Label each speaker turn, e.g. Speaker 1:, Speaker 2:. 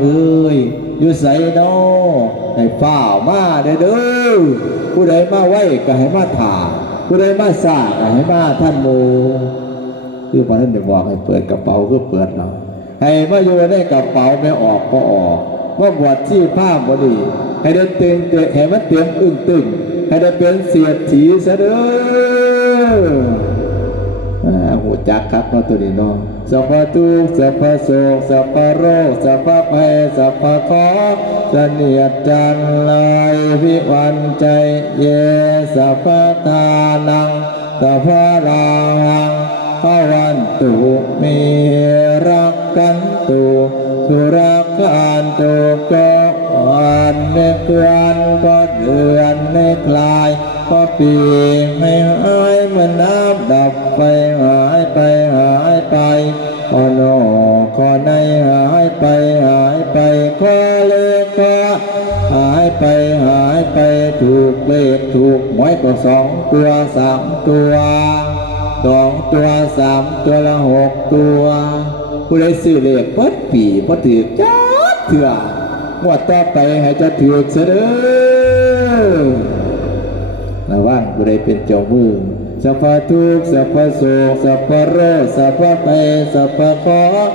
Speaker 1: เอ้ยอยู่ใส่นอให้ฝ้ามาเด้อเด้อผู้ใดมาไว้ก็ให้มาถ่าผู้ใดมาสาก็ให้มาท่านโมคือพอท่านได้บอกให้เปิดกระเป๋าก็เปิดเนาะให้มาอยู่ในกระเป๋าไม่ออกก็ออกว่าบวชที่ผ้าบดีให้ได้เต็มเตะให้มันเต็มอึ้งตึงให้ได้เป็นเสียถีซะเด้อ หูจักครับเนาะตัวนี้เนาะสัพพะทุกสัพพโศกสัพพโรคสัพพะภัยสัพพะเคราะห์เสนียดจันลายวิวันใจเยสัพพะทานังสัพพะลาหังภวันตุมีรักกันตุสุรักกันตุก็วันในกลือนก็เดือนในคลายก็ปีให้หายเมือนน้ำดับไป เลขขอหายไปหายไปถูกเลขถูกหวยก็สองตัวสามตัวสองตัวสามตัวละหกตัว ผู้ใดซื้อเลขปัดปีปัดถือจ้าเถื่องวดต่อไปให้จะถือเสด้อระว่างผู้ใดเป็นเจ้ามือสัพพทุกสัพพโศกสัพพโรคสัพพะภัยสัพพะเคราะห์